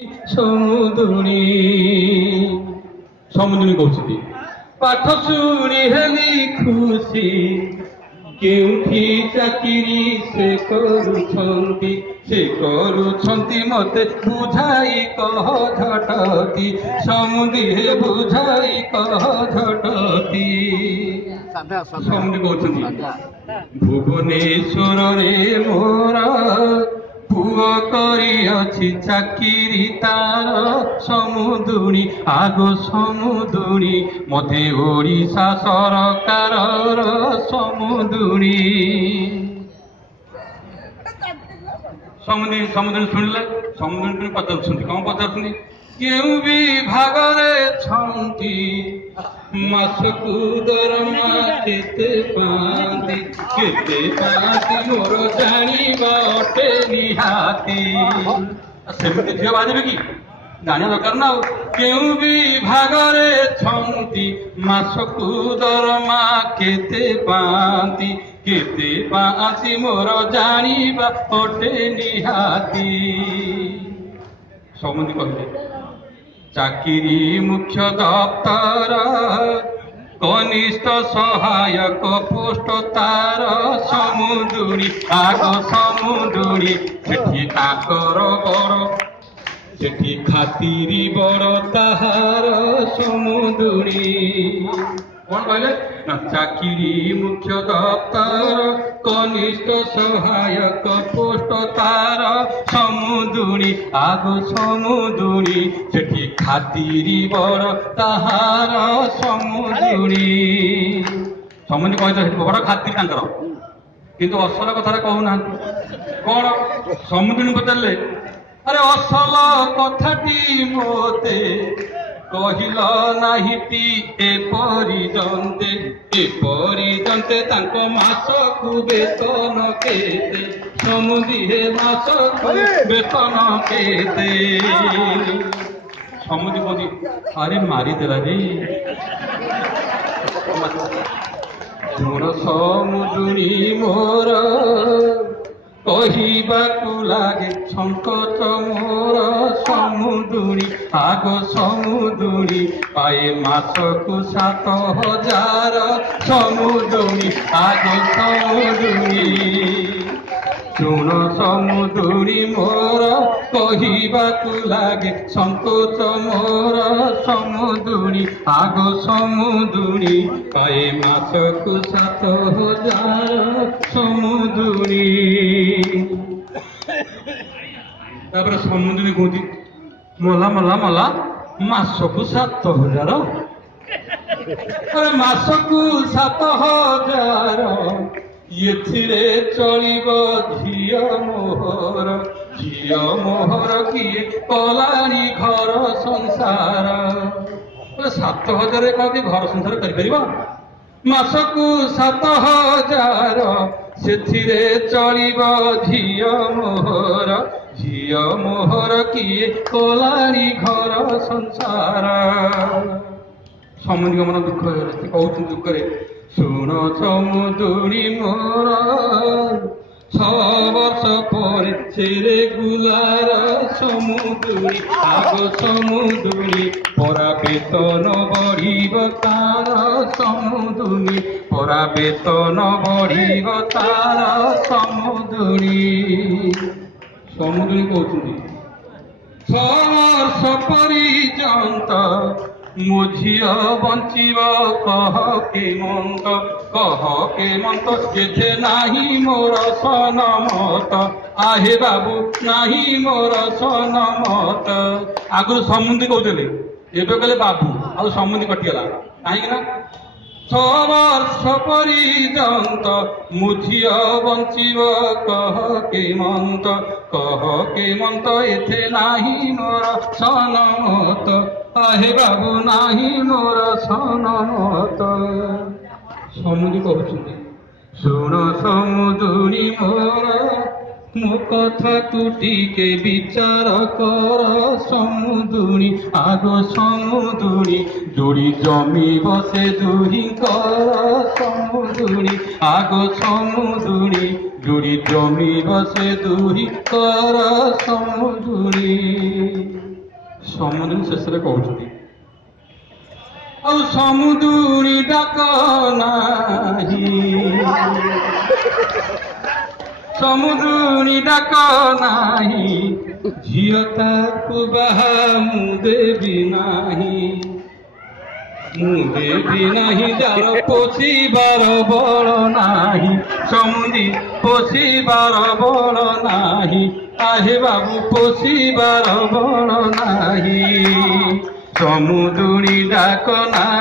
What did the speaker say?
ସମୁଦୁଣୀ ସମୁଦୁଣୀ କହୁଛନ୍ତି ପାଠ ଶୁଣି ହେଲି ଖୁସି କେଉଁଠି ଚାକିରି ସେ କରୁଛନ୍ତି ମତେ ବୁଝାଇ କହ ଝଟତି ସମୁଦିଏ ବୁଝାଇ କହ ଝଟତି ସମୁଦି କହୁଛନ୍ତି ଭୁବନେଶ୍ୱରରେ ମୋର ପୁଅ କରିଅଛି ଚାକିରି ତାର ସମୁଦୁଣୀ ଆଗ ସମୁଦୁଣୀ ମତେ ଓଡ଼ିଶା ସରକାରର ସମୁଦୁଣୀ ସମୁଦୁଣୀ ଶୁଣିଲେ ସମୁଦୁଣୀ ପଚାରୁଛନ୍ତି କଣ ପଚାରୁଛନ୍ତି କେଉଁ ବିଭାଗରେ ଛନ୍ତି ମାସକୁ ଦରମା କେତେ ପାଆନ୍ତି ମୋର ଜାଣିବା ଅଟେ ନିହାତି ସେମିତି ଝିଅ ବାହାରିବେ କି ଜାଣିବା ଦରକାର ନା ଆଉ କେଉଁ ବିଭାଗରେ ଛନ୍ତି ମାସକୁ ଦରମା କେତେ ପାଆନ୍ତି ମୋର ଜାଣିବା ଅଟେ ନିହାତି ସମୁଦି କହିଲେ ଚାକିରି ମୁଖ୍ୟ ଦପ୍ତର କନିଷ୍ଠ ସହାୟକ ପୋଷ୍ଟ ତାର ସମୁଦୁଣୀ ଆଗ ସମୁଦୁଣୀ ସେଠି ତାଙ୍କର ବଡ଼ ସେଠି ଖାତିରି ବଡ଼ ତାହାର ସମୁଦୁଣୀ କଣ କହିଲେ ନା ଚାକିରି ମୁଖ୍ୟ ଦପ୍ତର କନିଷ୍ଠ ସହାୟକ ପୋଷ୍ଟ ତାର ସମୁଦୁଣୀ ଆଗ ସମୁଦୁଣୀ ସେଠି ଖାତିରି ବଡ଼ ତାହାର ସମୁଦୁଣୀ ସମୁଦି କହିଲେ ବଡ଼ ଖାତିରି ତାଙ୍କର କିନ୍ତୁ ଅସଲ କଥାଟା କହୁନାହାନ୍ତି କଣ ସମୁଦୁଣୀ ପଚାରିଲେ ଆରେ ଅସଲ କଥାଟି ମୋତେ କହିଲ ନାହିଁଟି ଏପରିଜନ୍ତେ ତାଙ୍କ ମାସକୁ ବେତନ କେତେ ସମୁଦି ମାସକୁ ବେତନ କେତେ ସମୁଦି କହୁଛି ଆରେ ମାରିଦେଲା ରେ ଶୁଣ ସମୁଦୁଣୀ ମୋର କହିବାକୁ ଲାଗେ ସଙ୍କଟ ମୋର ସମୁଦୁଣୀ ଆଗ ସମୁଦୁଣୀ ପାଏ ମାସକୁ 7,000 ସମୁଦୁଣୀ ଆଗ ସମୁଦୁଣୀ ଶୁଣ ସମୁଦୁଣୀ ମୋର କହିବାକୁ ଲାଗେ ସଙ୍କୋଚ ମୋର ସମୁଦୁଣୀ ଆଗ ସମୁଦୁଣୀ ପାଏ ମାସକୁ 7,000 ସମୁଦୁଣୀ ତାପରେ ସମୁଦୁଣୀ କହୁଛି ମଲା ମାସକୁ 7,000 ମାସକୁ 7,000 ଏଥିରେ ଚଳିବ ଝିଅ ମୋହର କିଏ କଲାଣି ଘର ସଂସାର 7,000 କଣ ଘର ସଂସାର କରିପାରିବ ମାସକୁ 7,000 ସେଥିରେ ଚଳିବ ଝିଅ ମୋହର କିଏ କଲାଣି ଘର ସଂସାର ସମୁଦିଙ୍କ ମନ ଦୁଃଖ ହେଇଗଲା କହୁଛନ୍ତି ଦୁଃଖରେ ଶୁଣ ସମୁଦୁଣୀ ମୋର 6 ବର୍ଷ ପରେ ସେ ରେଗୁଲାର ସମୁଦୁଣୀ ଆଗ ସମୁଦୁଣୀ ପରା ବେତନ ବଢ଼ିବ ତାର ସମୁଦୁଣୀ ପରା ବେତନ ବଢ଼ିବ ତାର ସମୁଦୁଣୀ ସମୁଦୁଣୀ କହୁଛନ୍ତି 6 ବର୍ଷ ପର୍ଯ୍ୟନ୍ତ ମୋ ଝିଅ ବଞ୍ଚିବ କହ କେମନ୍ତ ଏଥେ ନାହିଁ ମୋର ସନମତ ଆହେ ବାବୁ ନାହିଁ ମୋର ସନମତ ଆଗରୁ ସମୁଦି କହୁଥିଲେ ଏବେ କହିଲେ ବାବୁ ଆଉ ସମୁଦି କଟିଗଲା କାହିଁକି ନା 6 ବର୍ଷ ପର୍ଯ୍ୟନ୍ତ ମୋ ଝିଅ ବଞ୍ଚିବ କହ କେମନ୍ତ ଏଥେ ନାହିଁ ମୋର ସନମତ ଆହେ ବାବୁ ନାହିଁ ମୋର ସନମତ ସମୁଦି କହୁଛନ୍ତି ଶୁଣ ସମୁଦୁଣୀ ମୋର ମୋ କଥାକୁ ଟିକେ ବିଚାର କର ସମୁଦୁଣୀ ଆଗ ସମୁଦୁଣୀ ଯୋଡ଼ି ଜମିବ ସେ ଦୁହିଁଙ୍କର ସମୁଦୁଣୀ ଆଗ ସମୁଦୁଣୀ ଯୋଡ଼ି ଜମିବ ସେ ଦୁହିଁଙ୍କର ସମୁଦୁଣୀ ସମୁଦ୍ରୀ ଶେଷରେ କହୁଛନ୍ତି ଆଉ ସମୁଦ୍ରୀ ଡାକ ନାହିଁ ସମୁଦ୍ରୀ ଡାକ ନାହିଁ ଝିଅ ତାକୁ ବାହା ମୁଁ ଦେବି ନାହିଁ ଯାର ପୋଷିବାର ବଳ ନାହିଁ ସମୁଦ୍ରୀ ପୋଷିବାର ବଳ ନାହିଁ ଆହେ ବାବୁ ପୋଷିବାର ବଳ ନାହିଁ ସମୁଦ୍ରୀ ଡାକ ନାହିଁ।